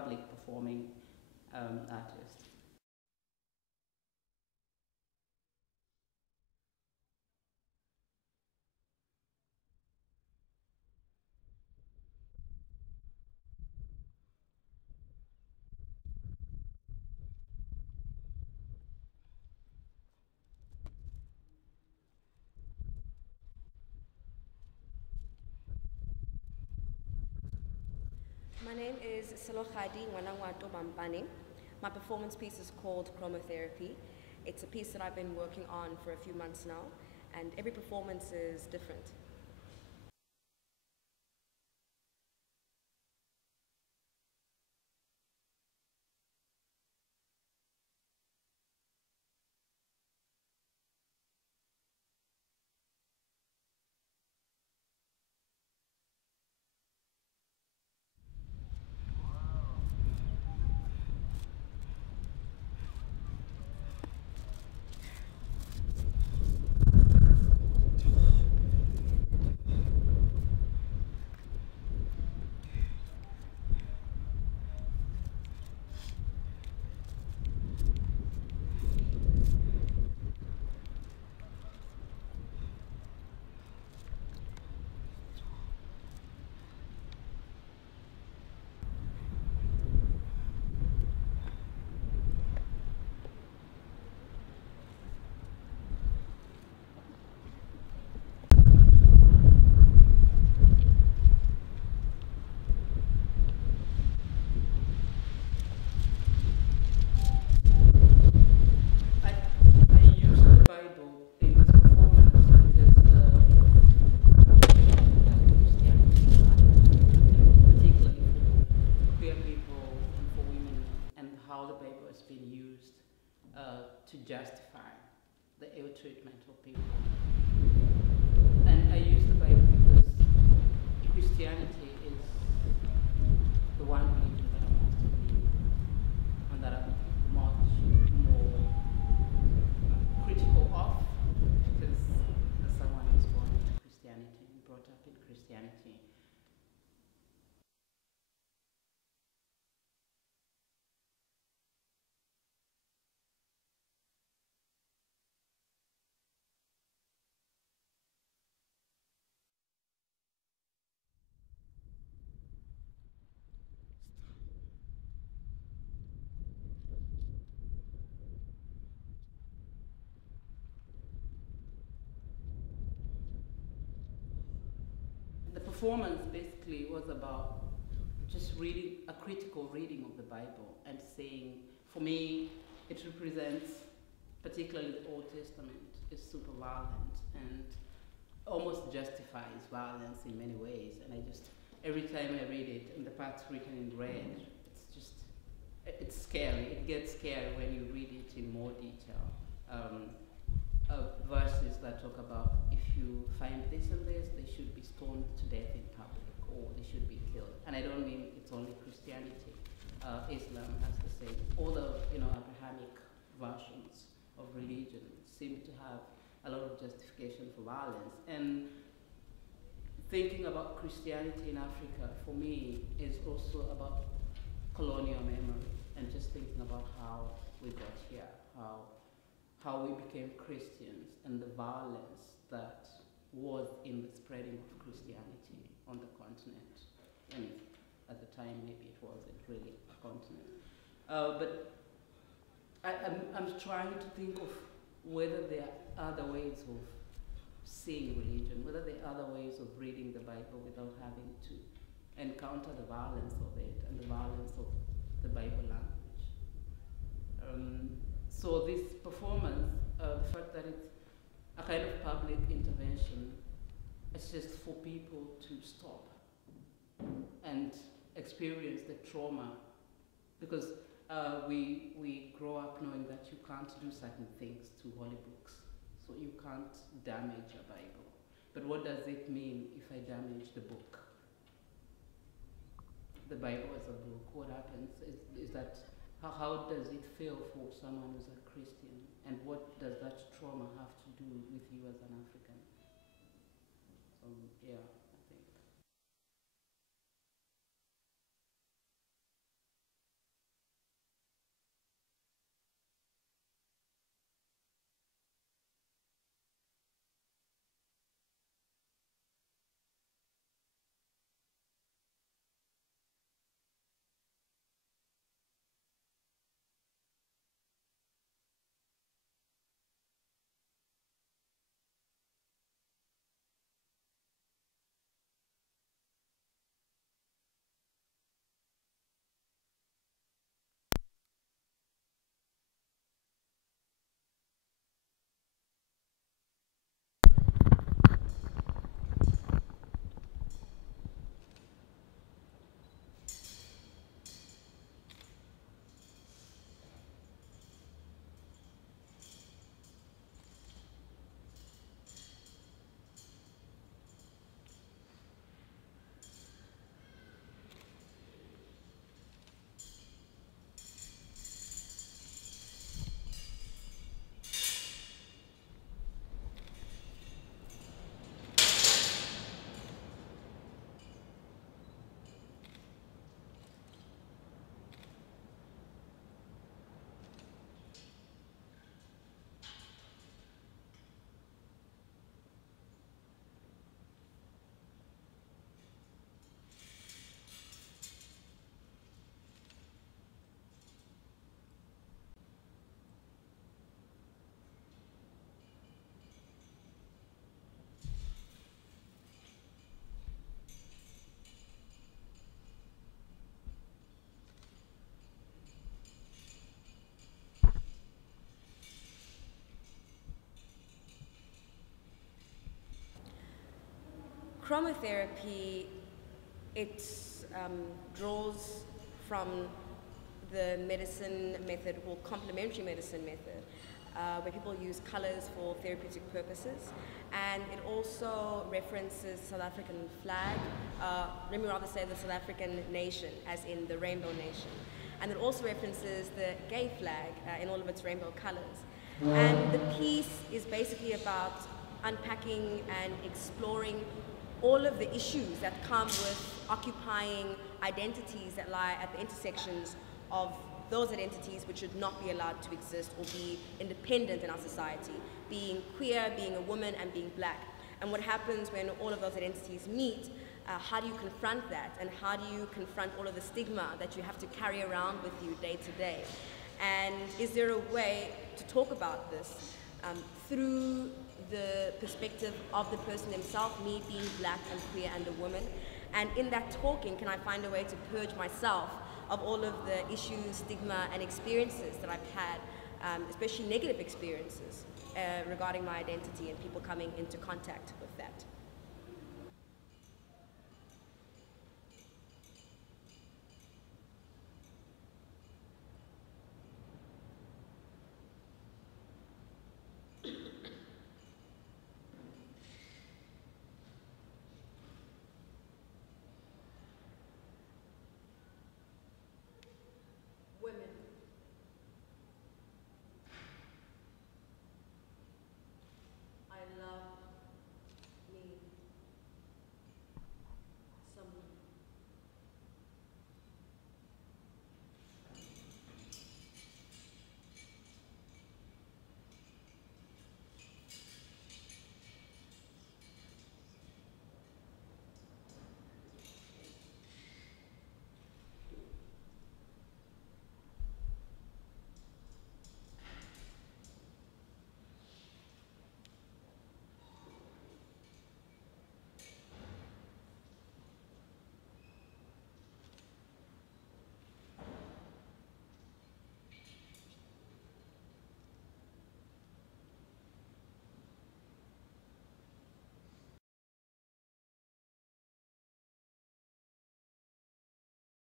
public performing artist. My name is Selogadi Mampane. My performance piece is called Chromotherapy. It's a piece that I've been working on for a few months now, and every performance is different. To justify the ill treatment of people. And I use the Bible because Christianity is the one religion that I'm most familiar with and that I'm much more critical of, because as someone who's born into Christianity and brought up in Christianity. The performance basically was about just reading, a critical reading of the Bible, and saying, for me, it represents, particularly the Old Testament, is super violent and almost justifies violence in many ways. And I just, every time I read it, and the parts written in red, it's scary. It gets scary when you read it in more detail. Verses that talk about, if you find this and this, they should be stoned to death in public, or they should be killed. And I don't mean it's only Christianity. Islam has the same. All the Abrahamic versions of religion seem to have a lot of justification for violence. And thinking about Christianity in Africa, for me, is also about colonial memory, and just thinking about how we got here, how we became Christians, and the violence that was in the spreading of Christianity on the continent. And at the time, maybe it wasn't really a continent. But I'm trying to think of whether there are other ways of seeing religion, whether there are other ways of reading the Bible without having to encounter the violence of it and the violence of the Bible language. So this performance, the fact that it's a kind of public intervention, it's just for people to stop and experience the trauma, because we grow up knowing that you can't do certain things to holy books, so you can't damage a Bible. But what does it mean if I damage the book? The Bible as a book, what happens is that, how does it feel for someone who's a Christian? And what does that trauma have to do with you as an African? So, yeah, I think. Chromotherapy, it draws from the medicine method, or complementary medicine method, where people use colors for therapeutic purposes. And it also references South African flag, let me rather say the South African nation, as in the Rainbow Nation. And it also references the gay flag in all of its rainbow colors. And the piece is basically about unpacking and exploring all of the issues that come with occupying identities that lie at the intersections of those identities which should not be allowed to exist or be independent in our society, being queer, being a woman, and being black. And what happens when all of those identities meet, how do you confront that? And how do you confront all of the stigma that you have to carry around with you day to day? And is there a way to talk about this through the perspective of the person himself, me being black and queer and a woman? And in that talking, can I find a way to purge myself of all of the issues, stigma, and experiences that I've had, especially negative experiences regarding my identity and people coming into contact with